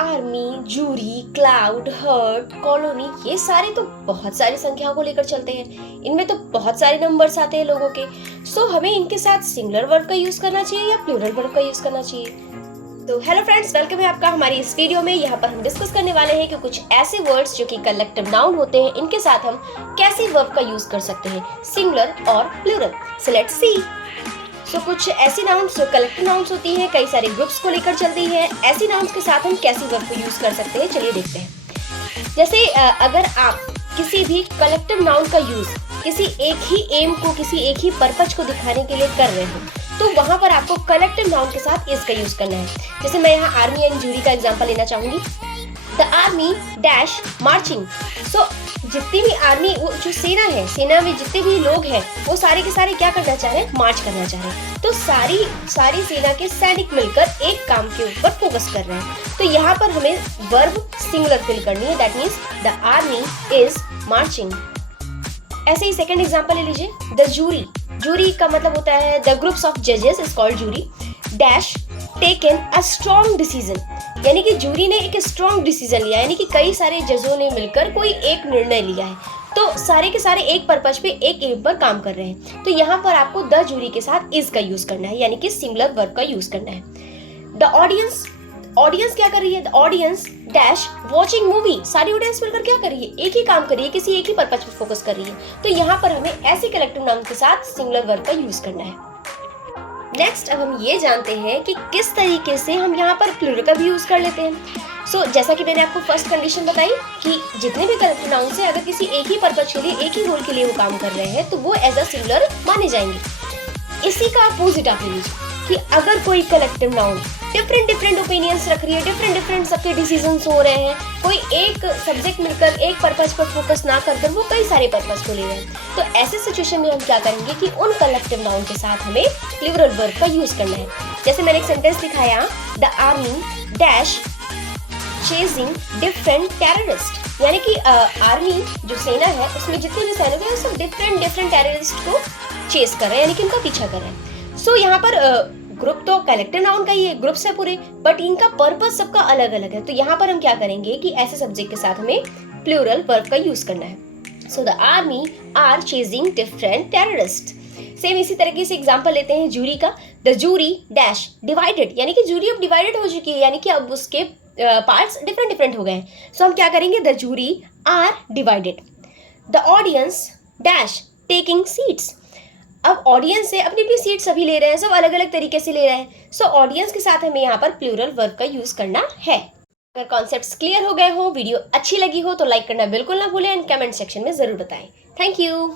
Army, jury, cloud, herd, colony, ये सारे तो बहुत सारी संख्याओं को लेकर चलते हैं। इनमें तो बहुत सारे नंबर्स आते हैं लोगों के। सो हमें इनके साथ सिंगुलर वर्ब का यूज करना चाहिए या प्लूरल वर्ब का यूज करना चाहिए? तो हेलो फ्रेंड्स, वेलकम है आपका हमारी इस वीडियो में। यहाँ पर हम डिस्कस करने वाले हैं कि कुछ ऐसे वर्ड्स जो कि कलेक्टिव नाउन होते हैं, इनके साथ हम कैसे वर्ब का यूज कर सकते हैं, सिंगुलर और प्लूरल। So let's see. सो कुछ ऐसी नाउन्स जो कलेक्टिव नाउन्स होती हैं, कई सारे ग्रुप्स को लेकर चलती हैं, ऐसी नाउन्स के साथ हम कैसे वर्ब को यूज कर सकते हैं, चलिए देखते हैं। जैसे अगर आप किसी भी कलेक्टिव नाउन का यूज किसी एक ही एम को, किसी एक ही पर्पज को दिखाने के लिए कर रहे हो, तो वहां पर आपको कलेक्टिव नाउन के साथ इसका यूज करना है। जैसे मैं यहाँ आर्मी एंड जूरी का एग्जांपल लेना चाहूंगी। The army dash marching. So जितनी भी आर्मी, वो जो सेना है, सेना में जितने भी लोग हैं, वो सारे के सारे क्या करना चाह रहे हैं? मार्च करना चाह रहे हैं। तो सारी सेना के सैनिक मिलकर एक काम के ऊपर फोकस कर रहे हैं। तो यहाँ पर हमें वर्ब सिंगुलर फिल करनी है, that means the army is marching. ऐसे ही सेकंड एग्जांपल ले लीजिए, द जूरी। जूरी का मतलब होता है द ग्रुप्स ऑफ जजेस is called jury dash taken a strong decision. यानी कि जूरी ने एक स्ट्रॉन्ग डिसीजन लिया, यानी कि कई सारे जजों ने मिलकर कोई एक निर्णय लिया है। तो सारे के सारे एक पर्पज पे, एक एम पर काम कर रहे हैं। तो यहाँ पर आपको द जूरी के साथ इज का यूज करना है, यानी कि सिंगुलर वर्ब का यूज करना है। The audience. ऑडियंस क्या कर रही है? The audience dash watching movie. सारी ऑडियंस मिलकर क्या कर रही है? एक ही काम कर रही है, किसी एक ही पर्पज पे फोकस कर रही है। तो यहाँ पर हमें ऐसे कलेक्टिव नाउन के साथ सिंगुलर वर्ब का यूज करना है। नेक्स्ट, अब हम ये जानते हैं कि किस तरीके से हम यहाँ पर प्लूरल का भी यूज कर लेते हैं। सो जैसा कि मैंने आपको फर्स्ट कंडीशन बताई कि जितने भी कलेक्टिव नाउन से अगर किसी एक ही पर्पज के लिए, एक ही रोल के लिए वो काम कर रहे हैं, तो वो एज अ सिंगुलर माने जाएंगे। इसी का अपोजिट आप ले लीजिए कि अगर कोई कलेक्टिव नाउन डिफरेंट ओपिनियंस रख रही है, डिफरेंट सबके डिसीजंस हो रहे हैं, कोई एक सब्जेक्ट मिलकर एक पर्पज पर फोकस ना कर वो कई सारे पर्पज को ले रहे हैं, तो ऐसे सिचुएशन में हम क्या करेंगे कि उन कलेक्टिव नाउन के साथ हमें प्लूरल वर्ब का यूज करना है। जैसे मैंने एक सेंटेंस लिखाया, the army dash chasing different terrorist. यानी कि आर्मी जो सेना है, उसमें जितने भी सैनिक हैं, सब डिफरेंट टेररिस्ट को चेस कर रहे हैं, यानी कि उनका पीछा कर रहे हैं। सो यहाँ पर ग्रुप तो कलेक्टिव नाउन का ही है, ग्रुप्स है पूरे, बट इनका पर्पस सबका अलग अलग है। तो यहाँ पर हम क्या करेंगे कि ऐसे सब्जेक्ट के साथ हमें प्लूरल वर्ब का यूज करना है। So the army are chasing different terrorist. Same इसी तरीके से एग्जांपल लेते हैं जूरी का। The jury dash divided. यानी कि जूरी अब डिवाइडेड हो चुकी है, यानी कि अब उसके पार्ट्स डिफरेंट हो गए हैं। सो हम क्या करेंगे? The jury are divided. The audience dash taking seats. अब ऑडियंस से अपनी अपनी सीट सभी ले रहे हैं, सब अलग अलग तरीके से ले रहे हैं। सो ऑडियंस के साथ हमें यहाँ पर प्लूरल वर्ब का यूज करना है। अगर कॉन्सेप्ट्स क्लियर हो गए हो, वीडियो अच्छी लगी हो, तो लाइक करना बिल्कुल ना भूलें एंड कमेंट सेक्शन में जरूर बताएं। Thank you.